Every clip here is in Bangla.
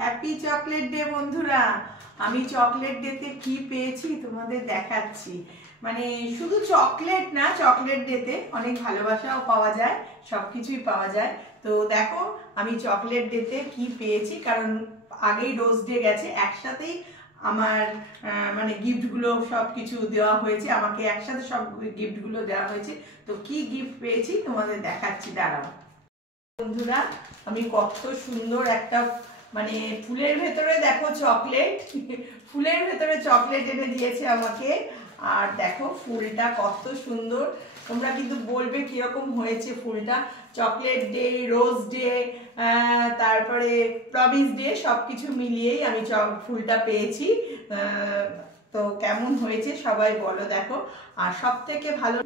হ্যাপি চকলেট ডে বন্ধুরা। আমি চকলেট ডেতে কি পেয়েছি তোমাদের দেখাচ্ছি। মানে শুধু চকলেট না, চকলেট ডেতে অনেক ভালোবাসাও পাওয়া যায়, সবকিছুই পাওয়া যায়। তো দেখো আমি চকলেট ডেতে কি পেয়েছি, কারণ আগেই রোজ ডে গেছে, একসাথেই আমার মানে গিফটগুলো সব কিছু দেওয়া হয়েছে, আমাকে একসাথে সব গিফটগুলো দেওয়া হয়েছে। তো কি গিফট পেয়েছি তোমাদের দেখাচ্ছি, দাঁড়াও বন্ধুরা। আমি কত সুন্দর একটা মানে ফুলের ভেতরে দেখো চকলেট, ফুলের ভেতরে চকলেট এনে দিয়েছে আমাকে। আর দেখো ফুলটা কত সুন্দর, তোমরা কিন্তু বলবে কিরকম হয়েছে ফুলটা। চকলেট ডে, রোজ ডে, তারপরে প্রমিস ডে, সবকিছু মিলিয়েই আমি ফুলটা পেয়েছি। তো কেমন হয়েছে সবাই বলো। দেখো আর সব থেকে ভালো,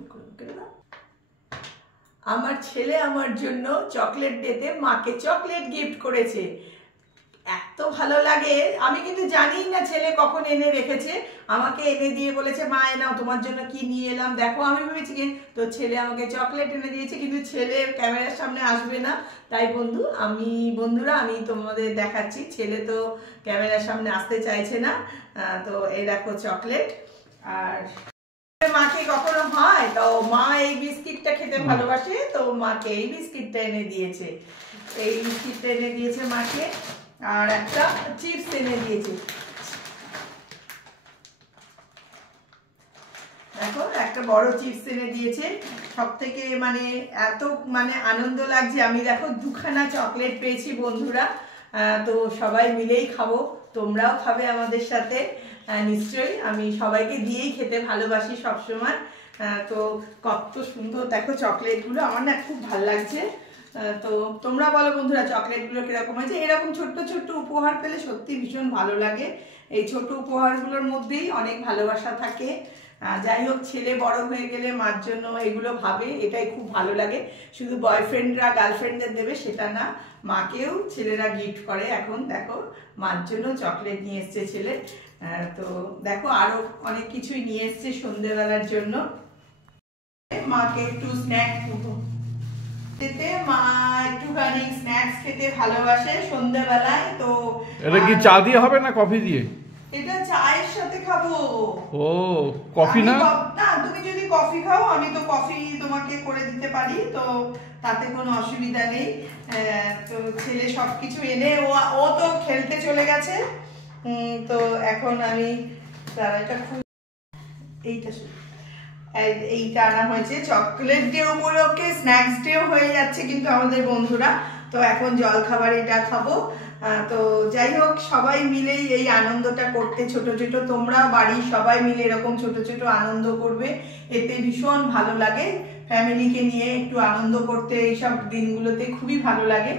আমার ছেলে আমার জন্য চকলেট ডেতে মাকে চকলেট গিফট করেছে। এত ভালো লাগে, আমি কিন্তু জানি না ছেলে কখন এনে রেখেছে, আমাকে এনে দিয়ে বলেছে মা এনাও তোমার জন্য কি নিয়ে এলাম দেখো। আমি ভেবেছি কি তো ছেলে আমাকে চকলেট এনে দিয়েছে, কিন্তু ছেলে ক্যামেরার সামনে আসবে না, তাই বন্ধুরা আমি তোমাদের দেখাচ্ছি। ছেলে তো ক্যামেরার সামনে আসতে চাইছে না। তো এই দেখো চকলেট। আর মাকে কখনো হয় তো মা এই বিস্কিটটা খেতে ভালোবাসে, তো মাকে এই বিস্কিটটা এনে দিয়েছে, এই বিস্কিটটা এনে দিয়েছে মাকে। আর একটা চিপস এনে দিয়েছে, দেখো একটা বড় চিপস এনে দিয়েছে। সব থেকে মানে এত মানে আনন্দ লাগছে, আমি দেখো দুখানা চকলেট পেয়েছি বন্ধুরা। তো সবাই মিলেই খাবো, তোমরাও খাবে আমাদের সাথে নিশ্চয়ই। আমি সবাইকে দিয়েই খেতে ভালোবাসি সবসময়। তো কত সুন্দর দেখো চকলেটগুলো, আমার না খুব ভালো লাগছে। তো তোমরা বলো বন্ধুরা চকলেটগুলো কিরকম হয়েছে। এরকম ছোট্ট ছোট্ট উপহার পেলে সত্যি ভীষণ ভালো লাগে। এই ছোট উপহারগুলোর মধ্যেই অনেক ভালোবাসা থাকে। যাই হোক, ছেলে বড় হয়ে গেলে মার জন্য এগুলো ভাবে, এটাই খুব ভালো লাগে। শুধু বয়ফ্রেন্ডরা গার্লফ্রেন্ডদের দেবে সেটা না, মাকেও ছেলেরা গিফট করে। এখন দেখো মার জন্য চকলেট নিয়ে এসছে ছেলে। তো দেখো আরো অনেক কিছুই নিয়ে এসছে সন্ধ্যেবেলার জন্য। মাকে একটু স্ন্যাক্স, মা একটুখানি স্ন্যাক্স খেতে ভালোবাসে সন্ধ্যেবেলায়। তো এটা কি চা দিয়ে হবে না কফি দিয়ে? এটা চায়ের সাথে খাবো। ও কফি না? না তুমি যদি কফি খাও আমি তো কফি তোমাকে করে দিতে পারি, তো তাতে কোনো অসুবিধা নেই। তো ছেলে সবকিছু এনে ও তো খেলতে চলে গেছে। তো এখন আমি এটা এইটা আনা হয়েছে চকলেট ডে উপলক্ষে, স্ন্যাক্স ডেও হয়ে যাচ্ছে কিন্তু আমাদের বন্ধুরা। তো এখন জল খাবার এটা খাবো। তো যাই হোক, সবাই মিলেই এই আনন্দটা করতে, ছোট ছোট তোমরা বাড়ির সবাই মিলে এরকম ছোট ছোট আনন্দ করবে, এতে ভীষণ ভালো লাগে। ফ্যামিলিকে নিয়ে একটু আনন্দ করতে এইসব দিনগুলোতে খুবই ভালো লাগে।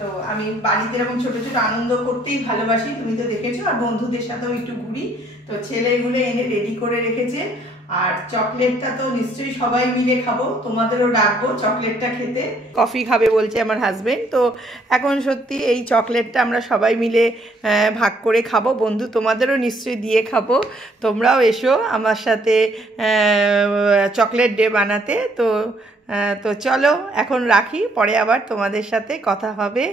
তো আমি বাড়িতে এরকম ছোট ছোট আনন্দ করতেই ভালোবাসি, তুমি তো দেখেছো। আর বন্ধুদের সাথেও একটু ঘুরি। তো ছেলে এগুলো এনে রেডি করে রেখেছে। আর চকলেটটা তো নিশ্চয়ই সবাই মিলে খাবো, তোমাদেরও ডাকবো চকলেটটা খেতে। কফি খাবে বলছে আমার হাজবেন্ড। তো এখন সত্যি এই চকলেটটা আমরা সবাই মিলে ভাগ করে খাবো। বন্ধু তোমাদেরও নিশ্চয়ই দিয়ে খাবো, তোমরাও এসো আমার সাথে চকলেট ডে বানাতে। তো চলো এখন রাখি, পরে আবার তোমাদের সাথে কথা হবে।